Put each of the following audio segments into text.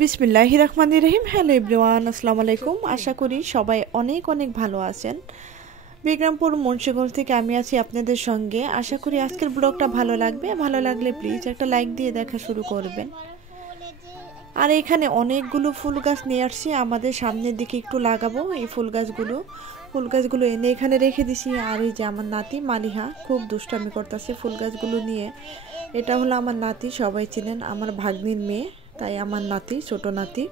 বিসমিল্লাহির রহমানির রহিম। Hello everyone, আসসালামু আলাইকুম। আশা করি সবাই অনেক অনেক ভালো আছেন। বিক্রমপুর মুন্সিগঞ্জ থেকে আমি আছি আপনাদের সঙ্গে। আশা করি আজকের ব্লগটা ভালো লাগবে। ভালো লাগলে প্লিজ একটা লাইক দিয়ে দেখা শুরু করবেন। আর এখানে অনেকগুলো ফুল গাছ নিয়ে আসছি, আমাদের সামনের দিকে একটু লাগাবো। এই ফুল গাছগুলো এনে এখানে রেখে দিছি। আর এই যে আমার নাতি মালিহা খুব দুষ্টামি করতেছে ফুল গাছগুলো নিয়ে। এটা হলো আমার নাতি, সবাই চিনেন, আমার ভাগ্নির মেয়ে, তাই আমার নাতি, ছোট নাতি।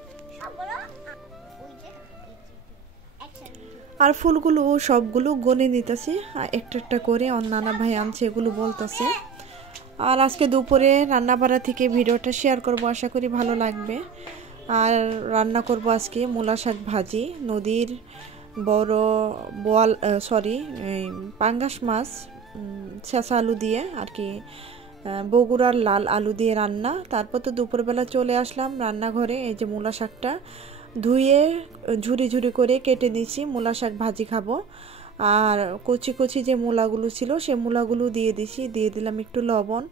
আর ফুলগুলো সবগুলো গনে নিতেছি একটা একটা করে। নানা ভাই আনছে, এগুলো বলতেছে। আর আজকে দুপুরে রান্নাবাড়া থেকে ভিডিওটা শেয়ার করব, আশা করি ভালো লাগবে। আর রান্না করব আজকে মূলা শাক ভাজি, নদীর বড় বোয়াল পাঙ্গাস মাছ ছেঁচা আলু দিয়ে আর কি, বগুড়ার লাল আলু দিয়ে রান্না। তারপর তো দুপুরবেলা চলে আসলাম রান্নাঘরে। এই যে মূলা শাকটা ধুয়ে ঝুরি ঝুরি করে কেটে নিয়েছি, মূলা শাক ভাজি খাবো। আর কচি কচি যে মূলাগুলো ছিল সে মূলাগুলো দিয়ে দিছি, দিয়ে দিলাম একটু লবণ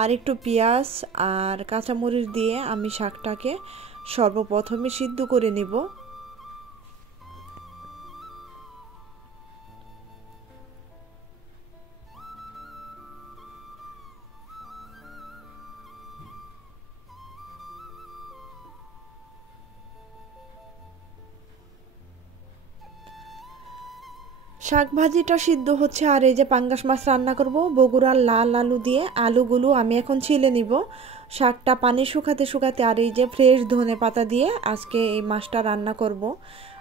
আর একটু পেঁয়াজ আর কাঁচামরিচ দিয়ে আমি শাকটাকে সর্বপ্রথমে সিদ্ধ করে নিব। শাক ভাজিটা সিদ্ধ হচ্ছে, আর এই যে পাঙ্গাস মাছ রান্না করব বগুড়ার লাল আলু দিয়ে। আলুগুলো আমি এখন ছিলে নিব, শাকটা পানি শুকাতে শুকাতে। আর এই যে ফ্রেশ ধনে পাতা দিয়ে আজকে এই মাছটা রান্না করব।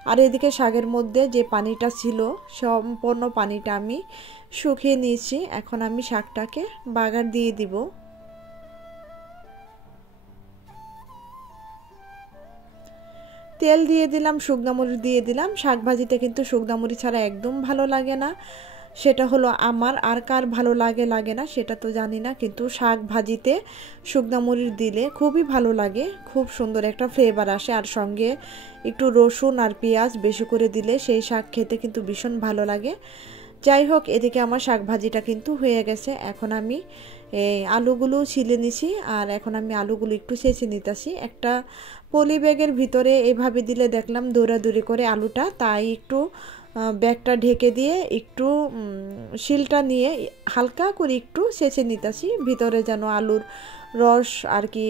আর এদিকে শাকের মধ্যে যে পানিটা ছিল সম্পূর্ণ পানিটা আমি শুকিয়ে নিয়েছি। এখন আমি শাকটাকে বাগার দিয়ে দিব। তেল দিয়ে দিলাম, শুকনো মরিচ দিয়ে দিলাম। শাক ভাজিতে কিন্তু শুকনো মরিচ ছাড়া একদম ভালো লাগে না। সেটা হলো আমার, আর কার ভালো লাগে লাগে না সেটা তো জানি না, কিন্তু শাক ভাজিতে শুকনো মরিচ দিলে খুবই ভালো লাগে, খুব সুন্দর একটা ফ্লেভার আসে। আর সঙ্গে একটু রসুন আর পেঁয়াজ বেশি করে দিলে সেই শাক খেতে কিন্তু ভীষণ ভালো লাগে। যাই হোক, এদিকে আমার শাক ভাজিটা কিন্তু হয়ে গেছে। এখন আমি এই আলুগুলো ছিলে নিছি, আর এখন আমি আলুগুলো একটু ছেঁচে নিতেছি। একটা পলি ব্যাগের ভিতরে এভাবে দিলে দেখলাম দৌড়াদৌড়ি করে আলুটা, তাই একটু ব্যাগটা ঢেকে দিয়ে একটু শিলটা নিয়ে হালকা করে একটু ছেঁচে নিতেছি, ভিতরে যেন আলুর রস আর কি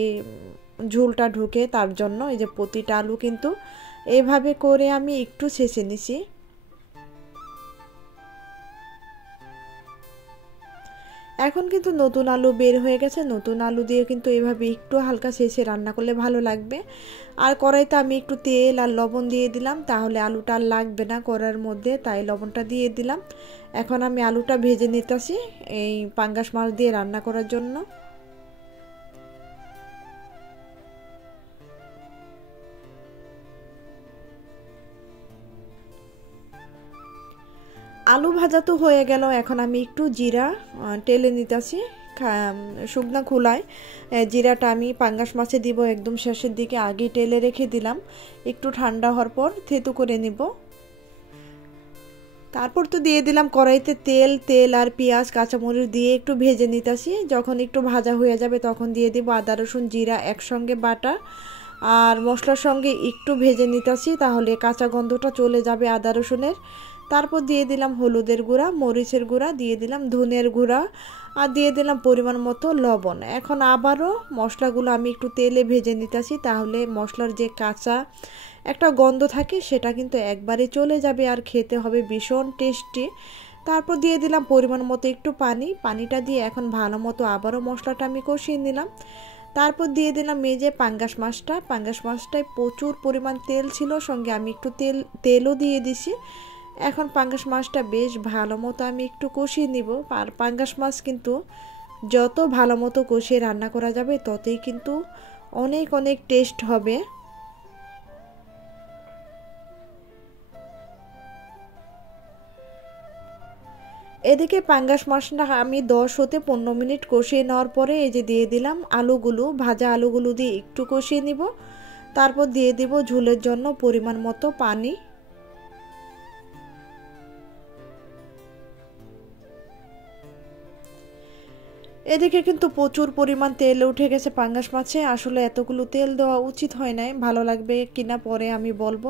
ঝোলটা ঢুকে, তার জন্য। এই যে প্রতিটা আলু কিন্তু এভাবে করে আমি একটু ছেঁচে নিছি। এখন কিন্তু নতুন আলু বের হয়ে গেছে, নতুন আলু দিয়ে কিন্তু এভাবে একটু হালকা ছেঁচে রান্না করলে ভালো লাগবে। আর কড়াইতে আমি একটু তেল আর লবণ দিয়ে দিলাম, তাহলে আলুটা আর লাগবে না কড়াইয়ের মধ্যে, তাই লবণটা দিয়ে দিলাম। এখন আমি আলুটা ভেজে নিতেছি এই পাঙ্গাস মাছ দিয়ে রান্না করার জন্য। আলু ভাজা তো হয়ে গেল, এখন আমি একটু জিরা টেলে নিতেছি শুকনা খোলায়। জিরাটা আমি পাঙ্গাস মাছে দিব একদম শেষের দিকে, আগে টেলে রেখে দিলাম। একটু ঠান্ডা হওয়ার পর থেতু করে নিব। তারপর তো দিয়ে দিলাম কড়াইতে তেল আর পেঁয়াজ কাঁচামরিচ দিয়ে একটু ভেজে নিতেছি। যখন একটু ভাজা হয়ে যাবে তখন দিয়ে দিব আদা রসুন জিরা একসঙ্গে বাটা, আর মশলার সঙ্গে একটু ভেজে নিতেছি, তাহলে কাঁচা গন্ধটা চলে যাবে আদা রসুনের। তারপর দিয়ে দিলাম হলুদের গুঁড়া, মরিচের গুঁড়া, দিয়ে দিলাম ধনের গুঁড়া, আর দিয়ে দিলাম পরিমাণ মতো লবণ। এখন আবারও মশলাগুলো আমি একটু তেলে ভেজে নিতেছি, তাহলে মশলার যে কাঁচা একটা গন্ধ থাকে সেটা কিন্তু একবারে চলে যাবে, আর খেতে হবে ভীষণ টেস্টি। তারপর দিয়ে দিলাম পরিমাণ মতো একটু পানিটা দিয়ে এখন ভালো মতো আবারও মশলাটা আমি কষিয়ে নিলাম। তারপর দিয়ে দিলাম এই যে পাঙ্গাস মাছটায় প্রচুর পরিমাণ তেল ছিল, সঙ্গে আমি একটু তেলও দিয়ে দিছি। এখন পাঙ্গাস মাছটা বেশ ভালো মতো আমি একটু কষিয়ে নিব। আর পাঙ্গাস মাছ কিন্তু যত ভালো মতো কষিয়ে রান্না করা যাবে ততই কিন্তু অনেক অনেক টেস্ট হবে। এদিকে পাঙ্গাস মাছটা আমি 10 হতে 15 মিনিট কষিয়ে নেওয়ার পরে এই যে দিয়ে দিলাম আলুগুলো, ভাজা আলুগুলো দিয়ে একটু কষিয়ে নিব। তারপর দিয়ে দিব ঝোলের জন্য পরিমাণ মতো পানি। এদিকে কিন্তু প্রচুর পরিমাণ তেল উঠে গেছে পাঙ্গাস মাছে। আসলে এতগুলো তেল দেওয়া উচিত হয় নাই, ভালো লাগবে কিনা পরে আমি বলবো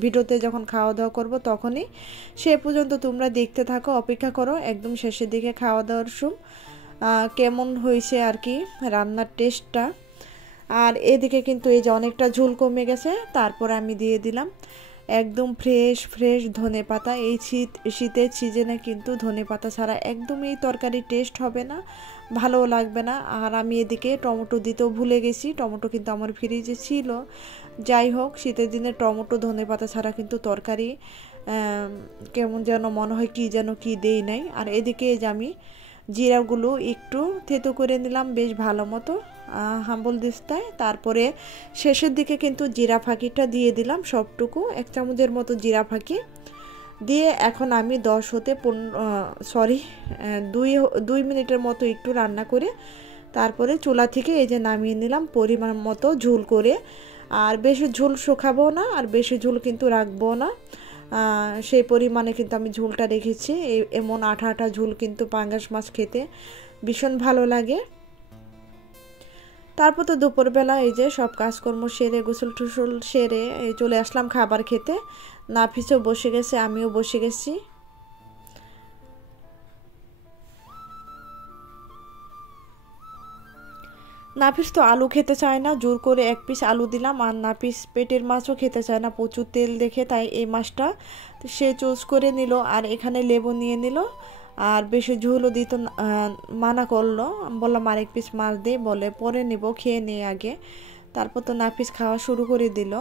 ভিডিওতে যখন খাওয়া দাওয়া করব তখনই। সে পর্যন্ত তোমরা দেখতে থাকো, অপেক্ষা করো একদম শেষের দিকে খাওয়া দাওয়ার কেমন হয়েছে আর কি রান্নার টেস্টটা। আর এদিকে কিন্তু এই যে অনেকটা ঝোল কমে গেছে, তারপর আমি দিয়ে দিলাম একদম ফ্রেশ ফ্রেশ ধনেপাতা। এই শীতের সিজনে কিন্তু ধনেপাতা ছাড়া একদম এই তরকারির টেস্ট হবে না, ভালোও লাগবে না। আর আমি এদিকে টমেটো দিতেও ভুলে গেছি, টমেটো কিন্তু আমার ফ্রিজে ছিল। যাই হোক, শীতের দিনে টমেটো ধনেপাতা ছাড়া কিন্তু তরকারি কেমন যেন মনে হয় কি যেন কি দেই নাই। আর এদিকে যে আমি জিরাগুলো একটু থেতো করে নিলাম বেশ ভালো মতো হাম্বল দিস্তায়। তারপরে শেষের দিকে কিন্তু জিরা ফাঁকিটা দিয়ে দিলাম সবটুকু, 1 চামচের মতো জিরা ফাঁকি দিয়ে এখন আমি 2 মিনিটের মতো একটু রান্না করে তারপরে চুলা থেকে এই যে নামিয়ে নিলাম পরিমাণ মতো ঝোল করে। আর বেশি ঝোল শুকাবো না, আর বেশি ঝোল কিন্তু রাখবো না, সেই পরিমাণে কিন্তু আমি ঝোলটা রেখেছি। এমন আঠা আঠা ঝোল কিন্তু পাঙ্গাস মাছ খেতে ভীষণ ভালো লাগে। তারপর তো দুপুরবেলা এই যে সব কাজকর্ম সেরে গোসল টুসল সেরে চলে আসলাম খাবার খেতে। নাফিসও বসে গেছে, আমিও বসে গেছি। নাফিস তো আলু খেতে চায় না, জোর করে 1 পিস আলু দিলাম। আর নাফিস পেটের মাছও খেতে চায় না প্রচুর তেল দেখে, তাই এই মাছটা সে চুজ করে নিল। আর এখানে লেবু নিয়ে নিল, আর বেশি ঝোলও দিত মানা করলো। বললাম আর 1 পিস মাছ দে, বলে পরে নিব, খেয়ে নিয়ে আগে। তারপর তো নাফিস খাওয়া শুরু করে দিল।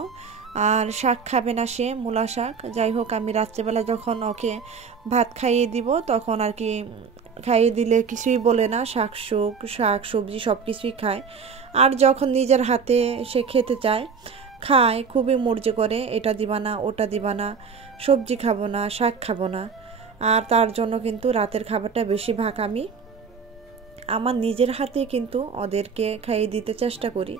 আর শাক খাবে না সে, মূলা শাক। যাই হোক, আমি রাত্রেবেলা যখন ওকে ভাত খাইয়ে দিব তখন আর কি খাইয়ে দিলে কিছুই বলে না, শাক সবজি সব কিছুই খায়। আর যখন নিজের হাতে সে খেতে চায় খায়, খুবই মর্জি করে, এটা দিবা না ওটা দিবা না, সবজি খাবো না, শাক খাবো না। আর তার জন্য কিন্তু রাতের খাবারটা বেশিরভাগ আমি আমার নিজের হাতে কিন্তু ওদেরকে খাইয়ে দিতে চেষ্টা করি।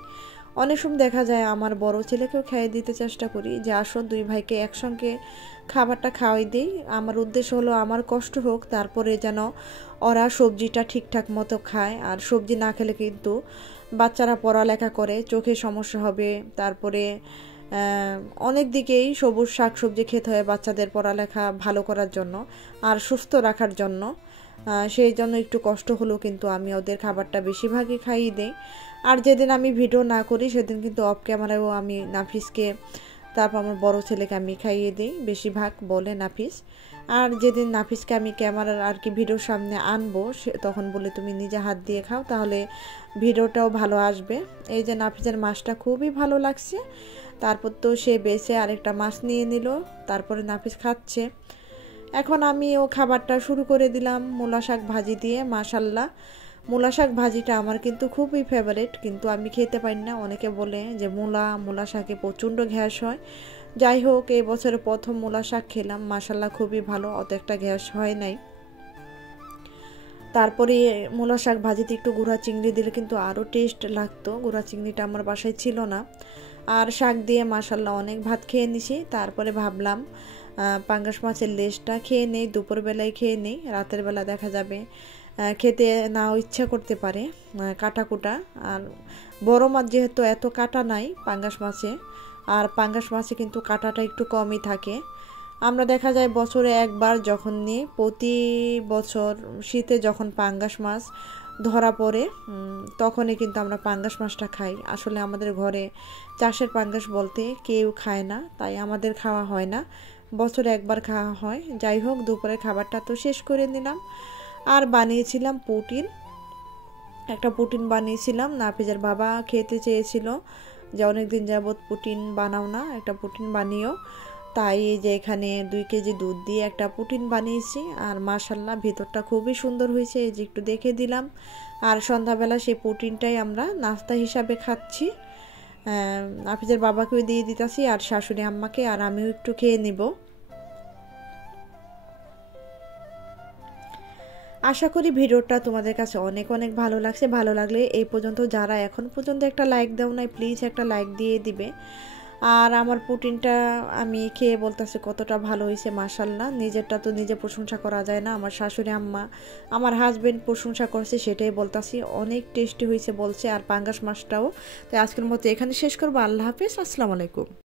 অনেক সময় দেখা যায় আমার বড় ছেলেকেও খাইয়ে দিতে চেষ্টা করি যে আসো 2 ভাইকে একসঙ্গে খাবারটা খাওয়াই দিই। আমার উদ্দেশ্য হলো আমার কষ্ট হোক, তারপরে যেন ওরা সবজিটা ঠিকঠাক মতো খায়। আর সবজি না খেলে কিন্তু বাচ্চারা পড়ালেখা করে, চোখে সমস্যা হবে। তারপরে অনেক দিকেই সবুজ শাকসবজি খেতে হয় বাচ্চাদের পড়ালেখা ভালো করার জন্য আর সুস্থ রাখার জন্য। সেই জন্য একটু কষ্ট হলেও কিন্তু আমি ওদের খাবারটা বেশিরভাগই খাইয়ে দিই। আর যেদিন আমি ভিডিও না করি সেদিন কিন্তু অফ ক্যামেরায়ও আমি নাফিসকে, তারপর আমার বড় ছেলেকে আমি খাইয়ে দিই, বেশিরভাগ বলে নাফিস। আর যেদিন নাফিসকে আমি ক্যামেরার আর কি ভিডিওর সামনে আনবো তখন বলে তুমি নিজে হাত দিয়ে খাও, তাহলে ভিডিওটাও ভালো আসবে। এই যে নাফিসের মাছটা খুবই ভালো লাগছে। তারপর তো সে বেছে আরেকটা মাছ নিয়ে নিল, তারপরে নাফিস খাচ্ছে। এখন আমিও খাবারটা শুরু করে দিলাম মূলা শাক ভাজি দিয়ে। মাশাল্লাহ, মূলা শাক ভাজিটা আমার কিন্তু খুবই ফেভারিট, কিন্তু আমি খেতে পারি না। অনেকে বলে যে মূলা শাকে প্রচণ্ড গ্যাস হয়। যাই হোক, এই বছরে প্রথম মূলা শাক খেলাম, মাশাল্লাহ খুবই ভালো, অত একটা গ্যাস হয় নাই। তারপরে মূলা শাক ভাজিতে একটু গুঁড়া চিংড়ি দিলে কিন্তু আরও টেস্ট লাগতো, গুঁড়া চিংড়িটা আমার বাসায় ছিল না। আর শাক দিয়ে মাশাল্লাহ অনেক ভাত খেয়ে নিছি। তারপরে ভাবলাম পাঙ্গাস মাছের লেজটা খেয়ে নেই, দুপুরবেলায় খেয়ে নেই, রাতের বেলা দেখা যাবে খেতে নাও ইচ্ছা করতে পারে কাটা কুটা। আর বড় মাছ যেহেতু এত কাটা নাই পাঙ্গাস মাছে, আর পাঙ্গাস মাছে কিন্তু কাটাটা একটু কমই থাকে। আমরা দেখা যায় বছরে একবার যখন নিই, প্রতি বছর শীতে যখন পাঙ্গাস মাছ ধরা পড়ে তখনই কিন্তু আমরা পাঙ্গাস মাছটা খাই। আসলে আমাদের ঘরে চাষের পাঙ্গাস বলতে কেউ খায় না, তাই আমাদের খাওয়া হয় না, বছরে একবার খাওয়া হয়। যাই হোক, দুপুরে খাবারটা তো শেষ করে নিলাম। আর বানিয়েছিলাম একটা পুটিন বানিয়েছিলাম। নাফিজের বাবা খেতে চেয়েছিল যে অনেকদিন যাবৎ পুটিন বানাও না, একটা পুটিন বানিও। তাই যে এখানে 2 কেজি দুধ দিয়ে একটা পুটিন বানিয়েছি। আর মাশাল্লাহ ভিতরটা খুবই সুন্দর হয়েছে, এই যে একটু দেখে দিলাম। আর সন্ধ্যাবেলা সেই পুটিনটাই আমরা নাস্তা হিসাবে খাচ্ছি। নাফিজের বাবাকেও দিয়ে দিতেছি, আর শাশুড়ি আম্মাকে, আর আমিও একটু খেয়ে নিব। আশা করি ভিডিওটা তোমাদের কাছে অনেক অনেক ভালো লাগছে। ভালো লাগলে এই পর্যন্ত যারা এখন পর্যন্ত একটা লাইক দাও নাই, প্লিজ একটা লাইক দিয়ে দিবে। আর আমার পুটিনটা আমি খেয়ে বলতেছি কতটা ভালো হয়েছে মাশাল্লাহ। নিজেরটা তো নিজে প্রশংসা করা যায় না, আমার শাশুড়ি আম্মা আমার হাজবেন্ড প্রশংসা করছে, সেটাই বলতাছি, অনেক টেস্টি হয়েছে বলছে। আর পাঙ্গাস মাছটাও। তো আজকের মতো এখানে শেষ করবো। আল্লাহ হাফেজ, আসসালামু আলাইকুম।